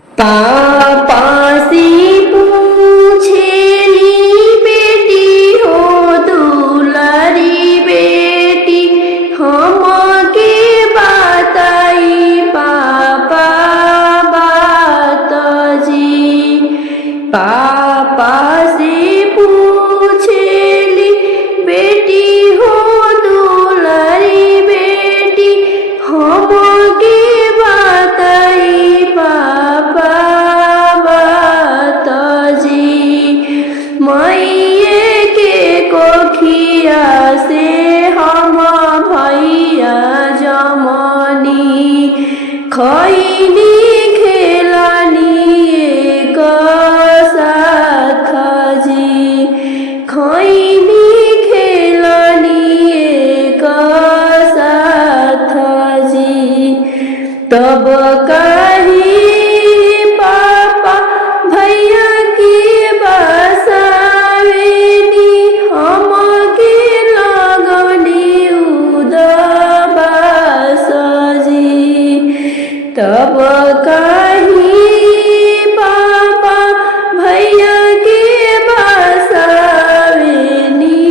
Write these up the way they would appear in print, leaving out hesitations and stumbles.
पापा से पूछेली बेटी हो दुलारी बेटी हमके बताई पापा बात जी। पापा से पूछेली बेटी हो दुलारी बेटी हमके बताई पापा बात जी। मैये के कोखिया से हम भैया जमनी खैनी खेलनी एक साथ जी। खैनी खेलनी एक साथ जी। तब कही पापा भैया की बसावेनी हमके लगनी उदास जी। तब कही पापा भैया के बसावेनी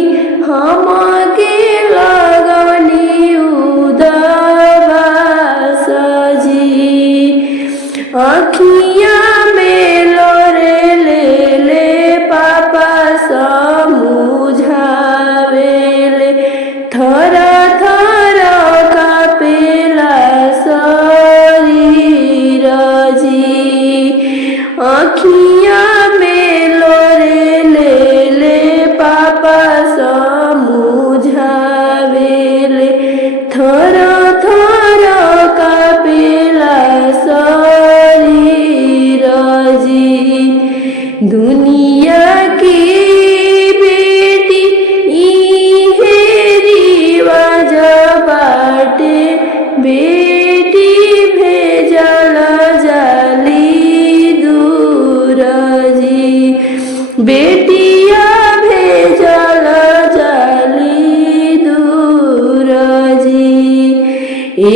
हमके लगनी उदास जी। अखियाँ में लोरे ले ले पापा समझावेले थर थर कापेला शरीर जी। अखियाँ में लोरे ले ले पापा समझावेले थर थर कापेला शरीर जी। दुनिया की बेटी इहे रिवाज बाटे बेटी भेजल जाली दूर जी। बेटिया भेजल जाली दूर जी।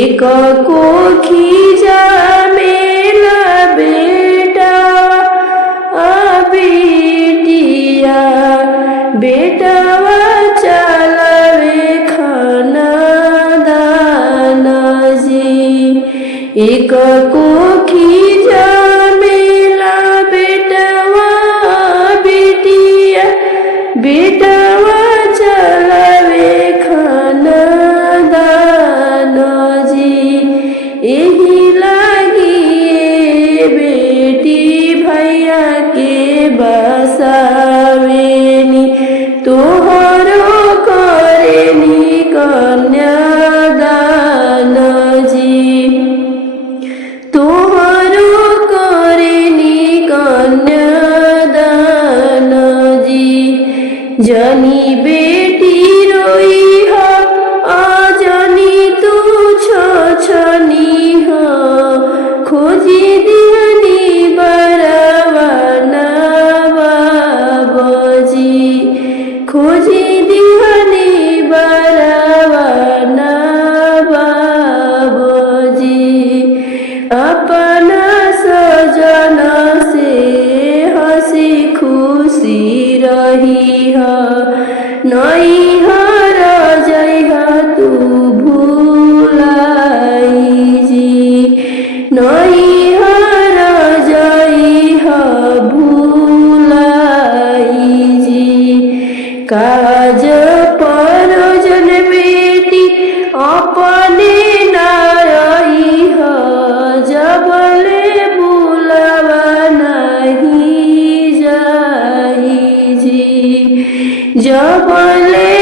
एक कोखी जामेला बेटा बेटिया बेटवा चलवे खाना दान जी। एक कोखी जामेला बेटवा बेटिया बेटवा चलवे खाना दान जी। एही लागी बेटी भैया के बसावेनी तोहरो करेनी कन्यादान जी। तोहरो करेनी कन्यादान जी। जनी बेटी रोई हो अजनी तू छछनी हो खोजी दिहनी बरवाना बाबजी। खोजी दिहनी बरवाना बाबजी। अपना सजन से हंसी खुशी रही है नहीं हर जइह तू भूलाई जी। नहीं हर जइह भूलाई जी। काज परोजन बेटी अपने ना रही जबले बुलावा नहीं जाई जी। जबले